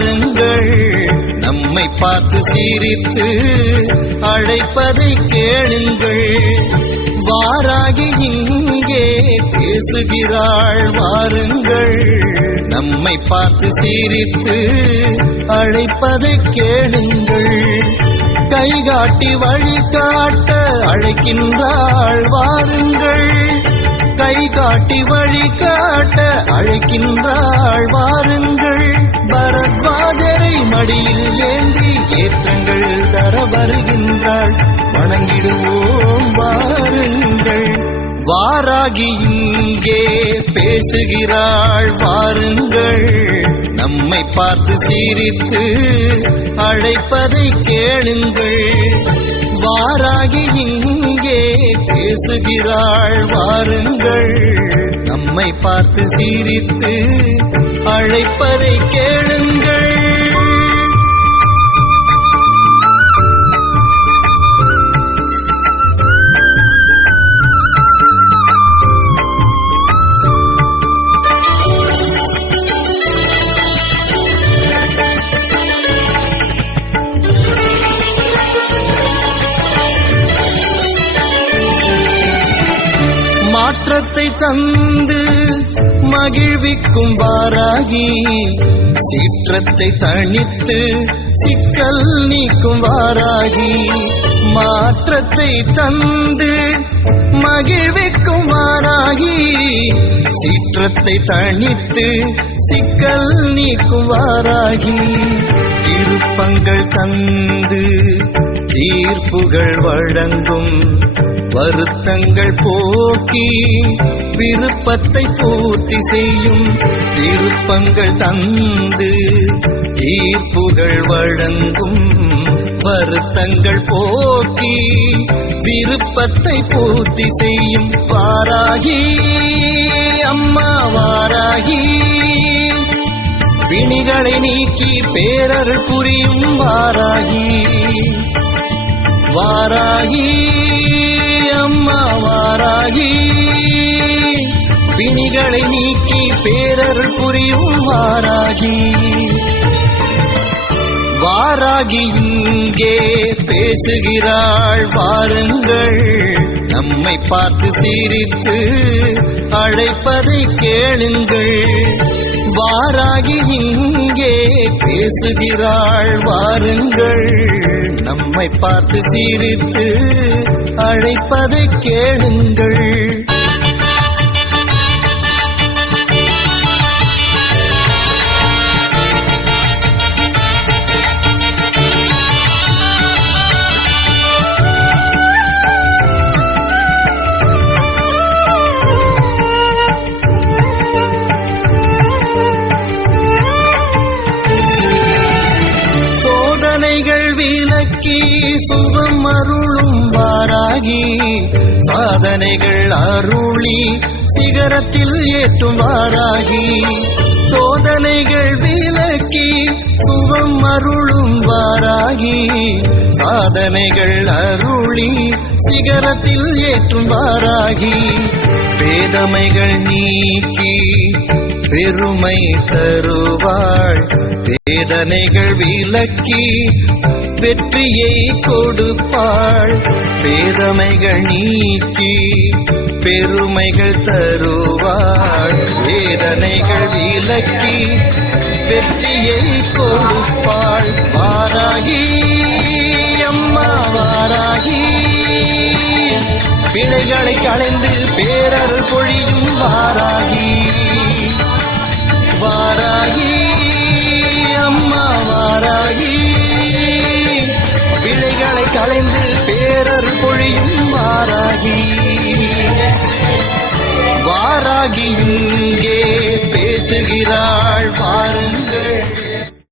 வாருங்கள், நம்மை பார்த்து சிரித்து அழைப்பதை கேளுங்கள். வாராகி இங்கே பேசுகிறாள் வாருங்கள், நம்மை பார்த்து சிரித்து அழைப்பதை கேளுங்கள். கைகாட்டி வழிகாட்ட அழைக்கின்றாள் வாருங்கள், கைகாட்டி வழிகாட்ட அழைக்கின்றாள் வாருங்கள். பரத்வாஜரை மடியில் ஏந்தி ஏற்றங்கள் தர வருகின்றாள், வணங்கிடுவோம் வாருங்கள். வாராகி இங்கே பேசுகிறாள் வாருங்கள், நம்மை பார்த்து சிரித்து அழைப்பதை கேளுங்கள். வாராகி இங்கே பேசுகிறாள் வாருங்கள், நம்மை பார்த்து சிரித்து அழைப்பதை கேளுங்கள். மாற்றத்தை தந்து மகிழ்விக்கும் வாராகி, சீற்றத்தை தணித்து சிக்கல் நீக்கும் வாராகி. மாற்றத்தை தந்து மகிழ்விக்கும் வாராகி, சீற்றத்தை தணித்து சிக்கல் நீக்கும் வாராகி. திருப்பங்கள் தந்து தீர்ப்புகள் வழங்கும், வருத்தங்கள் போக்கி விருப்பத்தை பூர்த்தி செய்யும். விருப்பங்கள் தந்து தீர்ப்புகள் வழங்கும், வருத்தங்கள் போக்கி விருப்பத்தை பூர்த்தி செய்யும். வாராகி அம்மா வாராகி, பிணிகளை நீக்கி பேரருள் புரியும் வாராகி. வாராகி அம்மா வாராகி, பிணிகளை நீக்கி பேரருள் புரியும் வாராகி. வாராகி இங்கே பேசுகிறாள் வாருங்கள், நம்மை பார்த்து சிரித்து அழைப்பதை கேளுங்கள். வாராகி இங்கே பேசுகிறாள் வாருங்கள், நம்மை பார்த்து சிரித்து அழைப்பதை கேளுங்கள். விலக்கி சுகம் அருளும் வாராகி, சாதனைகள் அருளி சிகரத்தில் ஏற்றும் வாராகி. சோதனைகள் விலக்கி சுகம் அருளும் வாராகி, சாதனைகள் அருளி சிகரத்தில் ஏற்றும் வாராகி. பேதமைகள் நீக்கி பெருமை தருவாள், வேதனைகள் விலக்கி வெற்றியை கொடுப்பாள். பேதமைகள் நீக்கி பெருமைகள் தருவாள், வேதனைகள் விலக்கி வெற்றியை கொடுப்பாள். வாராகி அம்மா வாராகி, பிழைகளை களைந்து பேரருள் பொழியும் வாராகி. வாராகி அம்மா வாராகி, பிழைகளை களைந்து பேரருள் பொழியும் வாராகி. வாராகி இங்கே பேசுகிறாள் வாருங்கள்.